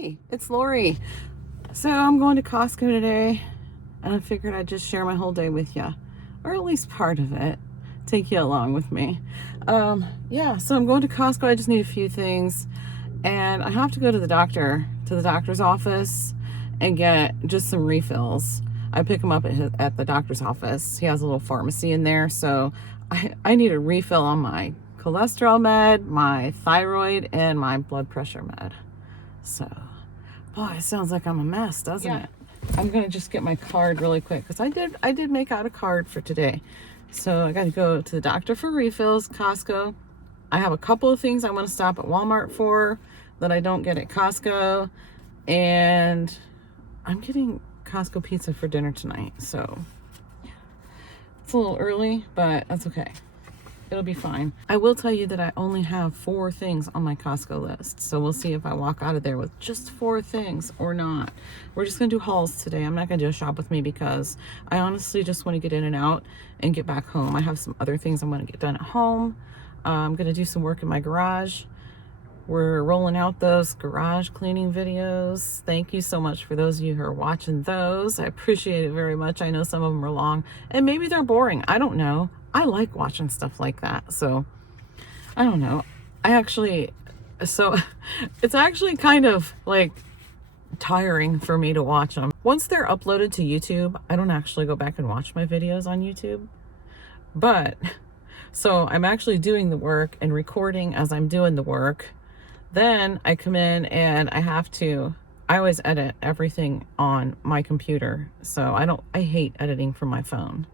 Hi, it's Lori. So I'm going to Costco today, and I figured I'd just share my whole day with you, or at least part of it. Take you along with me. So I'm going to Costco. I just need a few things, and I have to go to the doctor's office, and get just some refills. I pick them up at the doctor's office. He has a little pharmacy in there, so I need a refill on my cholesterol med, my thyroid, and my blood pressure med. So, boy, it sounds like I'm a mess, doesn't it? I'm gonna just get my card really quick because I did make out a card for today. So I got to go to the doctor for refills, Costco. I have a couple of things I want to stop at Walmart for that I don't get at Costco, and I'm getting Costco pizza for dinner tonight. So it's a little early, but that's okay. It'll be fine. I will tell you that I only have 4 things on my Costco list. So we'll see if I walk out of there with just 4 things or not. We're just going to do hauls today. I'm not going to do a shop with me because I honestly just want to get in and out and get back home. I have some other things I want to get done at home. I'm going to do some work in my garage. We're rolling out those garage cleaning videos. Thank you so much for those of you who are watching those. I appreciate it very much. I know some of them are long and maybe they're boring. I don't know. I like watching stuff like that. So I don't know. It's actually kind of like tiring for me to watch them. Once they're uploaded to YouTube, I don't actually go back and watch my videos on YouTube. So I'm actually doing the work and recording as I'm doing the work. Then I come in and I always edit everything on my computer. So I hate editing from my phone.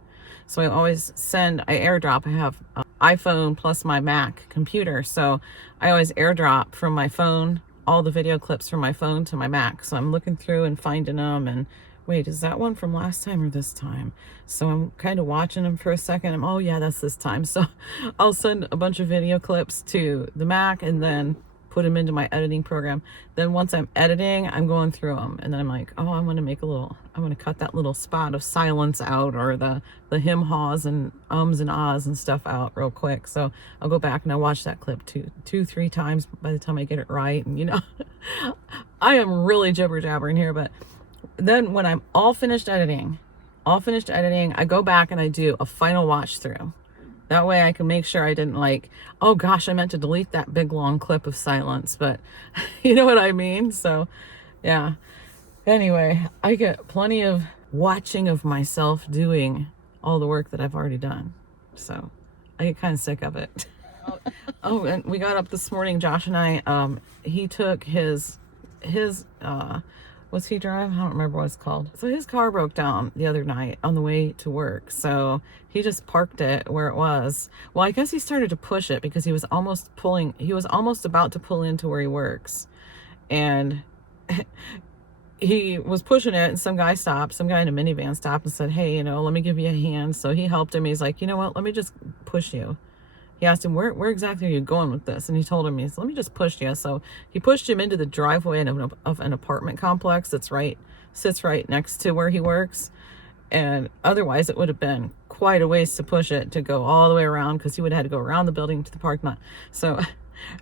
So I always I airdrop. I have an iPhone plus my Mac computer. So I always airdrop from my phone, all the video clips from my phone to my Mac. So I'm looking through and finding them and wait, is that one from last time or this time? So I'm kind of watching them for a second. Oh yeah, that's this time. So I'll send a bunch of video clips to the Mac and then put them into my editing program. Then once I'm editing, I'm going through them and then I'm like, oh, I want to cut that little spot of silence out or the hem haws and ums and ahs and stuff out real quick. So I'll go back and I'll watch that clip 2-3 times by the time I get it right. And I am really jibber jabbering here, but then when I'm all finished editing, I go back and I do a final watch through. That way I can make sure I didn't oh gosh, I meant to delete that big long clip of silence, but you know what I mean? So yeah. Anyway, I get plenty of watching of myself doing all the work that I've already done. So I get kind of sick of it. Oh, and we got up this morning, Josh and I, he took his what's he drive? I don't remember what it's called. So his car broke down the other night on the way to work. So he just parked it where it was. Well, I guess he started to push it because he was almost about to pull into where he works. And he was pushing it and some guy in a minivan stopped and said, hey, let me give you a hand. So he helped him. He's like, you know what? Let me just push you. He asked him, where exactly are you going with this? And he told him, let me just push you. So he pushed him into the driveway of an apartment complex that sits right next to where he works. And otherwise it would have been quite a ways to push it to go all the way around because he would have had to go around the building to the parking lot. So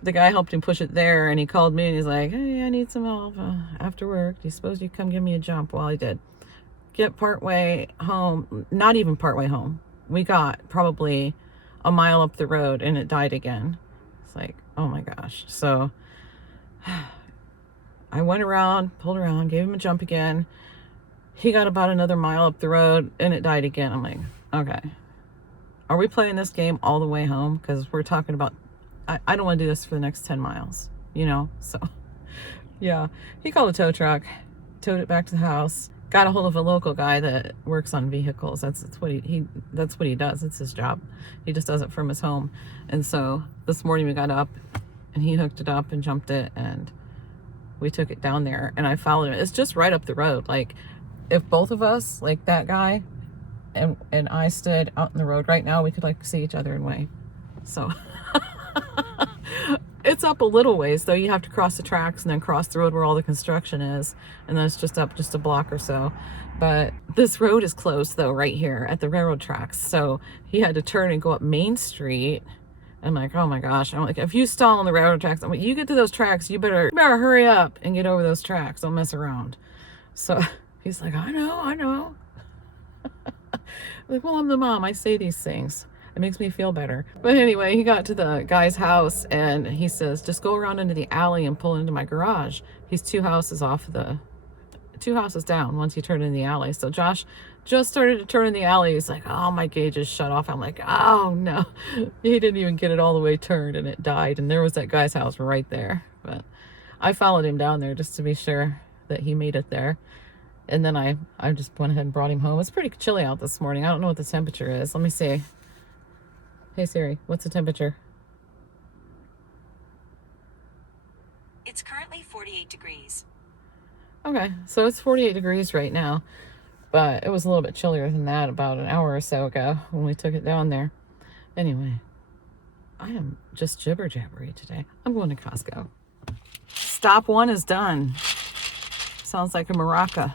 the guy helped him push it there and he called me and he's like, hey, I need some help after work. Do you suppose you come give me a jump? Well, I did. Get partway home, not even partway home. We got probably a mile up the road and it died again. It's like, oh my gosh. So I went around, pulled around, gave him a jump again. He got about another mile up the road and it died again. I'm like, okay, are we playing this game all the way home? Because we're talking about, I don't want to do this for the next 10 miles, So yeah, he called a tow truck, towed it back to the house. Got a hold of a local guy that works on vehicles. That's what he does. It's his job. He just does it from his home. And so this morning we got up and he hooked it up and jumped it and we took it down there and I followed it. It's just right up the road. Like if both of us, like that guy and I stood out in the road right now, we could see each other and wave. So it's up a little ways though. You have to cross the tracks and then cross the road where all the construction is, and then it's just up just a block or so. But this road is closed though right here at the railroad tracks, so he had to turn and go up Main Street I'm like, oh my gosh. I'm like, if you stall on the railroad tracks, I'm like, you get to those tracks, you better hurry up and get over those tracks. Don't mess around. So he's like, I know. Like, well, I'm the mom. I say these things. It makes me feel better. But anyway, he got to the guy's house and he says, just go around into the alley and pull into my garage. He's 2 houses down once you turn in the alley. So Josh just started to turn in the alley. He's like, oh, my gauge is shut off. I'm like, oh no. He didn't even get it all the way turned and it died. And there was that guy's house right there. But I followed him down there just to be sure that he made it there. And then I just went ahead and brought him home. It's pretty chilly out this morning. I don't know what the temperature is. Let me see. Hey Siri, what's the temperature? It's currently 48 degrees. Okay, so it's 48 degrees right now, but it was a little bit chillier than that about an hour or so ago when we took it down there. Anyway, I am just jibber jabbery today. I'm going to Costco. Stop 1 is done. Sounds like a maraca.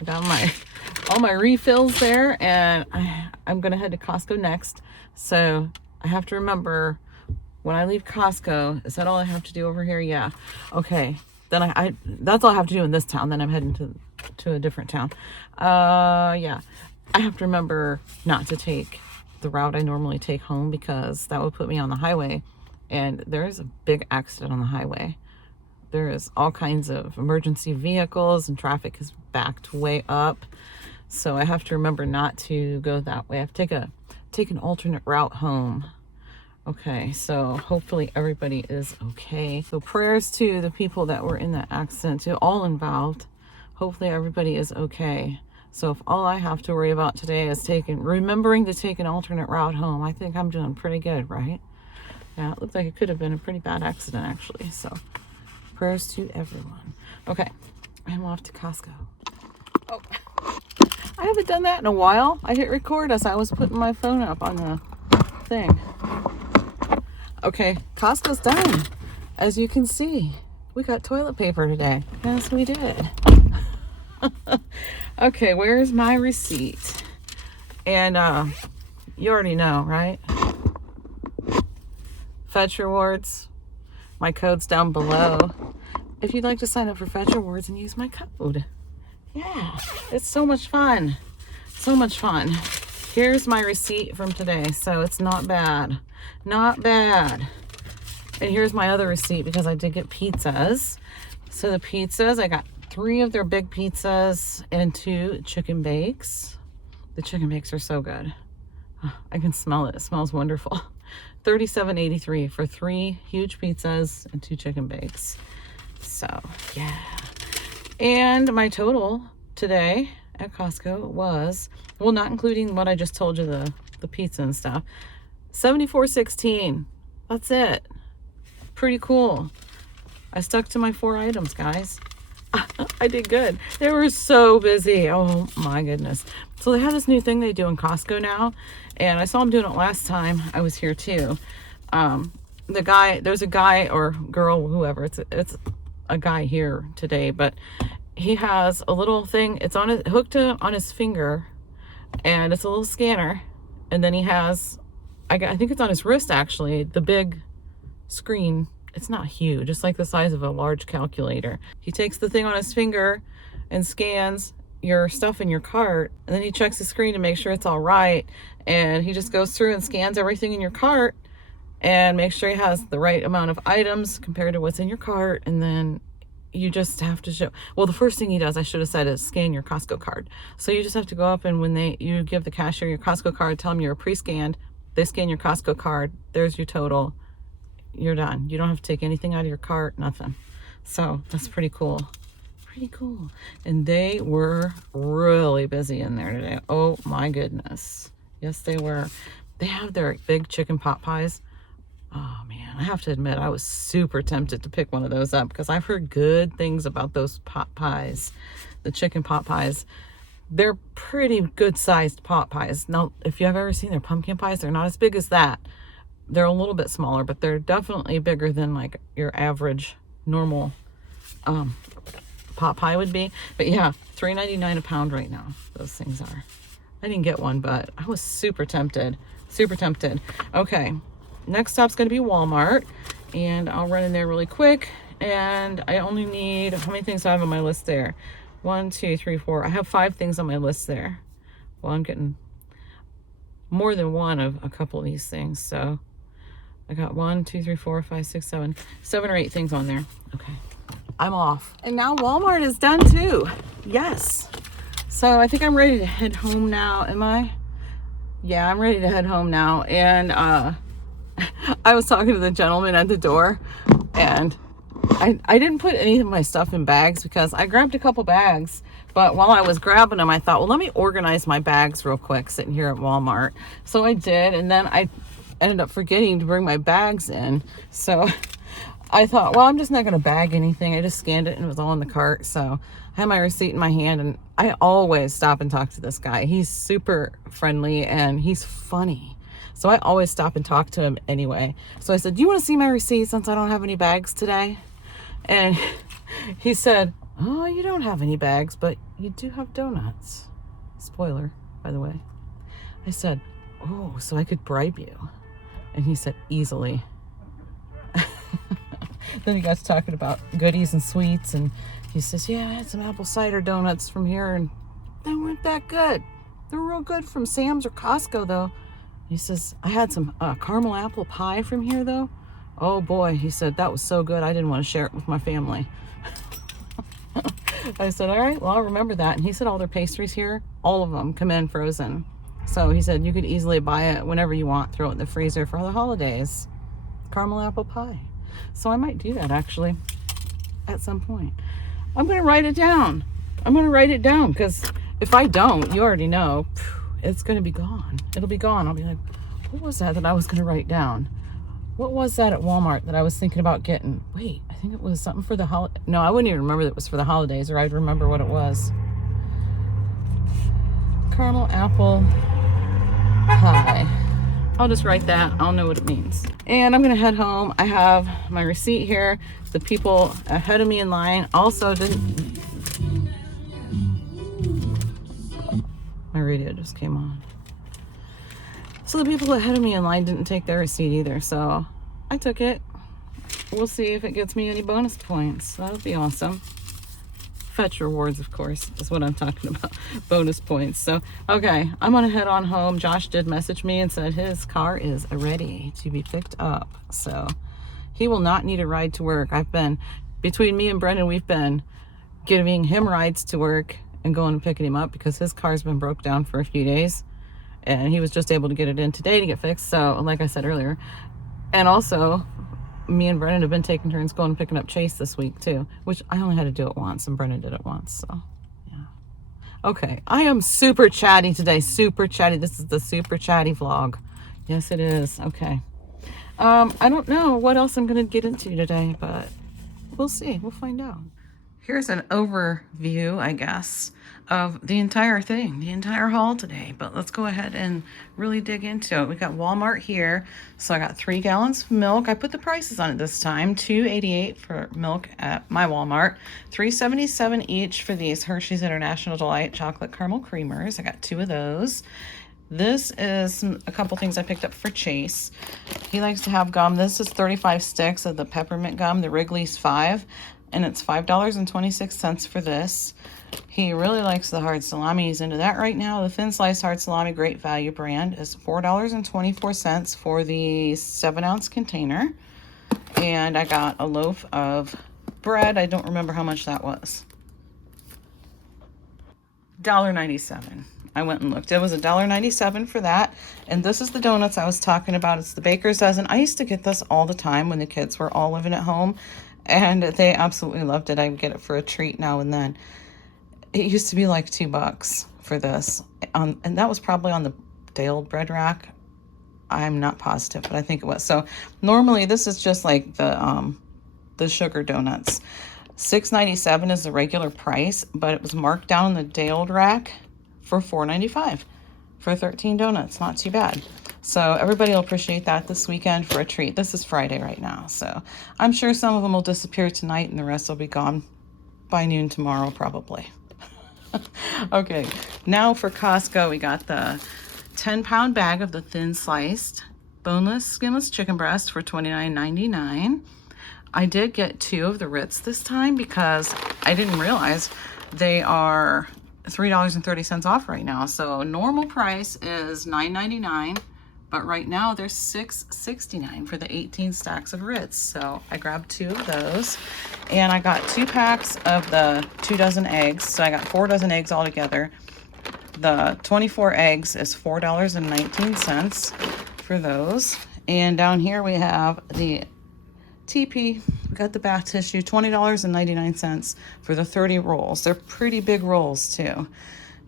I got all my refills there, and I'm gonna head to Costco next. So I have to remember when I leave Costco, is that all I have to do over here? Yeah. Okay. Then I that's all I have to do in this town. Then I'm heading to a different town. Yeah. I have to remember not to take the route I normally take home because that would put me on the highway. And there is a big accident on the highway. There is all kinds of emergency vehicles and traffic is backed way up. So I have to remember not to go that way. I have to take an alternate route home. Okay, so hopefully everybody is okay. So prayers to the people that were in that accident, to all involved. Hopefully everybody is okay. So if all I have to worry about today is remembering to take an alternate route home, I think I'm doing pretty good, right? Yeah, it looked like it could have been a pretty bad accident actually. So prayers to everyone. Okay, I'm off to Costco. Oh, I haven't done that in a while. I hit record as I was putting my phone up on the thing. Okay, Costco's done. As you can see, we got toilet paper today. Yes, we did. Okay, where's my receipt? And you already know, right? Fetch Rewards. My code's down below. If you'd like to sign up for Fetch Rewards and use my code. Yeah, it's so much fun. So much fun. Here's my receipt from today. So it's not bad. Not bad. And here's my other receipt because I did get pizzas. So the pizzas, I got 3 of their big pizzas and 2 chicken bakes. The chicken bakes are so good. I can smell it. It smells wonderful. $37.83 for 3 huge pizzas and 2 chicken bakes. So, yeah. And my total today at Costco was, well, not including what I just told you, the pizza and stuff, $74.16. That's it. Pretty cool. I stuck to my 4 items, guys. I did good. They were so busy. Oh my goodness. So they have this new thing they do in Costco now, and I saw them doing it last time I was here too. There's a guy or girl, whoever, it's a guy here today, but he has a little thing. It's hooked on his finger, and it's a little scanner. And then he has, I think it's on his wrist actually, the big screen. It's not huge. It's like the size of a large calculator. He takes the thing on his finger and scans your stuff in your cart, and then he checks the screen to make sure it's all right. And he just goes through and scans everything in your cart and makes sure he has the right amount of items compared to what's in your cart. And then you just have to show, well, the first thing he does, I should have said, is scan your Costco card. So you just have to go up, and when you give the cashier your Costco card, tell them you're pre-scanned, they scan your Costco card, there's your total, you're done. You don't have to take anything out of your cart, nothing. So that's pretty cool. Pretty cool. And they were really busy in there today. Oh my goodness. Yes, they were. They have their big chicken pot pies. Oh man, I have to admit, I was super tempted to pick one of those up because I've heard good things about those pot pies, the chicken pot pies. They're pretty good sized pot pies. Now, if you have ever seen their pumpkin pies, they're not as big as that. They're a little bit smaller, but they're definitely bigger than like your average normal pot pie would be. But yeah, $3.99 a pound right now. Those things are. I didn't get one, but I was super tempted. Super tempted. Okay. next stop's going to be Walmart, and I'll run in there really quick. And I only need, how many things do I have on my list there? 1, 2, 3, 4. I have 5 things on my list there. Well, I'm getting more than one of a couple of these things. So I got 1, 2, 3, 4, 5, 6, 7 or 8 things on there. Okay, I'm off. And now Walmart is done too. Yes. So I think I'm ready to head home now. Am I? Yeah, I'm ready to head home now. And I was talking to the gentleman at the door, and I didn't put any of my stuff in bags because I grabbed a couple bags, but while I was grabbing them, I thought, well, let me organize my bags real quick sitting here at Walmart. So I did, and then I ended up forgetting to bring my bags in. So I thought, well, I'm just not going to bag anything. I just scanned it and it was all in the cart. So I had my receipt in my hand, and I always stop and talk to this guy. He's super friendly and he's funny. So I always stop and talk to him anyway. So I said, do you want to see my receipt since I don't have any bags today? And he said, oh, you don't have any bags, but you do have donuts. Spoiler, by the way. I said, oh, so I could bribe you. And he said, easily. Then he got to talking about goodies and sweets, and he says, yeah, I had some apple cider donuts from here, and they weren't that good. They're real good from Sam's or Costco, though. He says, I had some caramel apple pie from here, though. Oh, boy, he said, that was so good, I didn't want to share it with my family. I said, all right, well, I'll remember that. And he said all their pastries here, all of them come in frozen. So he said you could easily buy it whenever you want, throw it in the freezer for the holidays. Caramel apple pie. So I might do that, actually, at some point. I'm going to write it down. I'm going to write it down, because if I don't, you already know, it's going to be gone. It'll be gone. I'll be like, what was that I was going to write down? What was that at Walmart that I was thinking about getting? Wait, I think it was something for the holiday. No, I wouldn't even remember that it was for the holidays, or I'd remember what it was. Caramel apple pie. I'll just write that. I'll know what it means. And I'm going to head home. I have my receipt here. The people ahead of me in line also didn't. My radio just came on. So the people ahead of me in line didn't take their receipt either. So I took it. We'll see if it gets me any bonus points. That'll be awesome. Fetch rewards, of course, is what I'm talking about. Bonus points. So, okay, I'm going to head on home. Josh did message me and said his car is ready to be picked up. So he will not need a ride to work. Between me and Brendan, we've been giving him rides to work and going and picking him up because his car's been broke down for a few days. And he was just able to get it in today to get fixed. So, like I said earlier. And also, me and Brendan have been taking turns going and picking up Chase this week too, which I only had to do it once and Brendan did it once. So, yeah. Okay, I am super chatty today. Super chatty. This is the super chatty vlog. Yes, it is. Okay. I don't know what else I'm going to get into today, but we'll see. We'll find out. Here's an overview, I guess, of the entire thing, the entire haul today. But let's go ahead and really dig into it. We got Walmart here. So I got 3 gallons of milk. I put the prices on it this time. $2.88 for milk at my Walmart. $3.77 each for these Hershey's International Delight Chocolate Caramel Creamers. I got 2 of those. This is a couple things I picked up for Chase. He likes to have gum. This is 35 sticks of the peppermint gum, the Wrigley's 5. And it's $5.26 for this. He really likes the hard salami. He's into that right now. The thin sliced hard salami, great value brand, is $4.24 for the 7-ounce container. And I got a loaf of bread. I don't remember how much that was. $1.97. I went and looked. It was $1.97 for that. And this is the donuts I was talking about. It's the Baker's Dozen. I used to get this all the time when the kids were all living at home. And they absolutely loved it. I would get it for a treat now and then. It used to be like $2 for this. And that was probably on the day old bread rack. I'm not positive, but I think it was. So normally this is just like the sugar donuts. $6.97 is the regular price, but it was marked down on the day old rack for $4.95 for 13 donuts. Not too bad. So everybody will appreciate that this weekend for a treat. This is Friday right now, so I'm sure some of them will disappear tonight and the rest will be gone by noon tomorrow probably. Okay, now for Costco, we got the 10-pound bag of the thin sliced boneless, skinless chicken breast for $29.99. I did get 2 of the Ritz this time because I didn't realize they are $3.30 off right now. So normal price is $9.99, but right now they're $6.69 for the 18 stacks of Ritz. So I grabbed 2 of those, and I got 2 packs of the 2 dozen eggs. So I got 4 dozen eggs altogether. The 24 eggs is $4.19 for those. And down here we have the TP, we got the bath tissue, $20.99 for the 30 rolls. They're pretty big rolls too.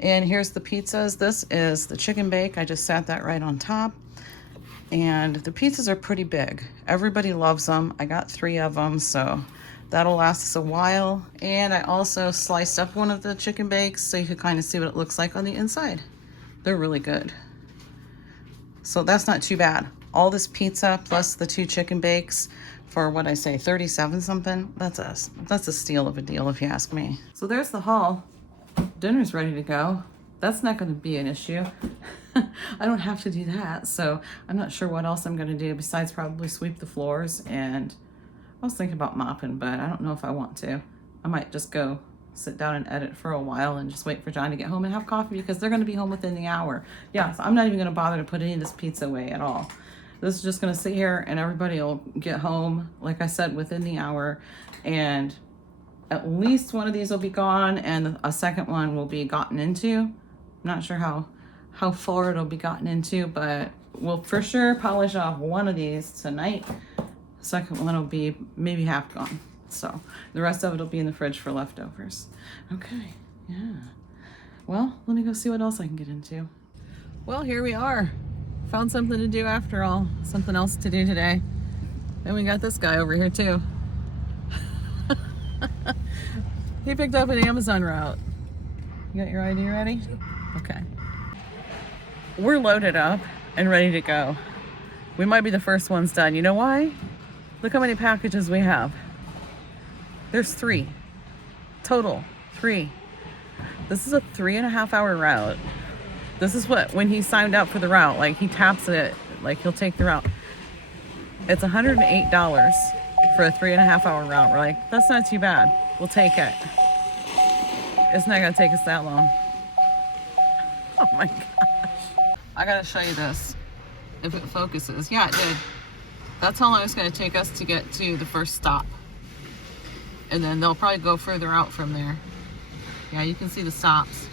And here's the pizzas. This is the chicken bake. I just sat that right on top. And the pizzas are pretty big. Everybody loves them. I got 3 of them, so that'll last us a while. And I also sliced up one of the chicken bakes so you could kind of see what it looks like on the inside. They're really good. So that's not too bad. All this pizza plus the 2 chicken bakes for what I say, 37 something. That's a steal of a deal if you ask me. So there's the haul. Dinner's ready to go. That's not going to be an issue. I don't have to do that, so I'm not sure what else I'm going to do besides probably sweep the floors. And I was thinking about mopping, but I don't know if I want to. I might just go sit down and edit for a while and just wait for John to get home and have coffee because they're going to be home within the hour. Yeah, so I'm not even going to bother to put any of this pizza away at all. This is just going to sit here and everybody will get home, like I said, within the hour. And at least one of these will be gone and a second one will be gotten into. I'm not sure how far it'll be gotten into, but we'll for sure polish off one of these tonight. The second one will be maybe half gone. So the rest of it will be in the fridge for leftovers. Okay, yeah. Well, let me go see what else I can get into. Well, here we are. Found something to do after all. Something else to do today. And we got this guy over here too. He picked up an Amazon route. You got your ID ready? Okay. We're loaded up and ready to go. We might be the first ones done. You know why? Look how many packages we have. There's 3. Total. 3. This is a 3.5 hour route. This is what, when he signed up for the route, like he taps it, like he'll take the route. It's $108 for a 3.5 hour route. We're like, that's not too bad. We'll take it. It's not gonna take us that long. Oh my gosh. I gotta show you this. If it focuses. Yeah, it did. That's how long it's gonna take us to get to the first stop. And then they'll probably go further out from there. Yeah, you can see the stops.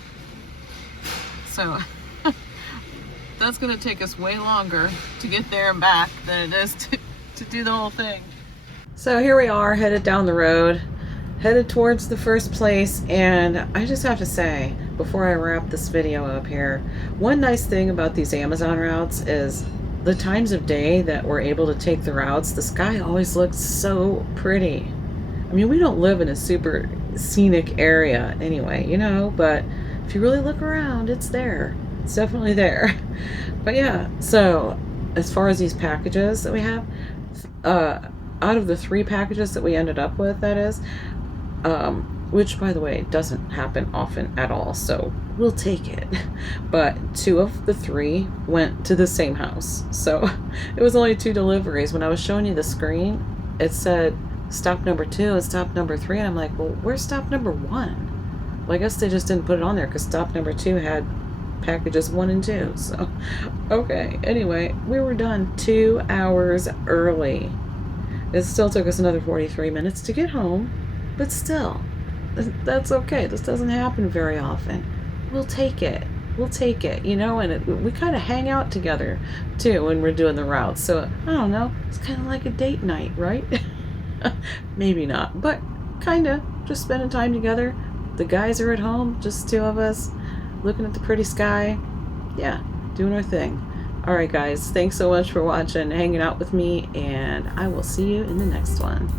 So that's gonna take us way longer to get there and back than it is to do the whole thing. So here we are, headed down the road, headed towards the first place. And I just have to say, before I wrap this video up here, one nice thing about these Amazon routes is the times of day that we're able to take the routes. The sky always looks so pretty. I mean, we don't live in a super scenic area anyway, you know, but if you really look around, it's there. It's definitely there. But yeah, so as far as these packages that we have, out of the 3 packages that we ended up with, that is, which by the way doesn't happen often at all, so we'll take it. But 2 of the 3 went to the same house, so it was only 2 deliveries. When I was showing you the screen, it said stop number 2 and stop number 3, and I'm like, well, where's stop number 1? Well, I guess they just didn't put it on there because stop number 2 had packages 1 and 2. So okay, anyway, we were done 2 hours early. It still took us another 43 minutes to get home, but still, that's okay. This doesn't happen very often. We'll take it. We'll take it, you know. And we kind of hang out together too when we're doing the routes. So I don't know, it's kind of like a date night, right? Maybe not, but kind of just spending time together. The guys are at home, just 2 of us, looking at the pretty sky. Yeah, doing our thing. All right, guys, thanks so much for watching, hanging out with me, and I will see you in the next one.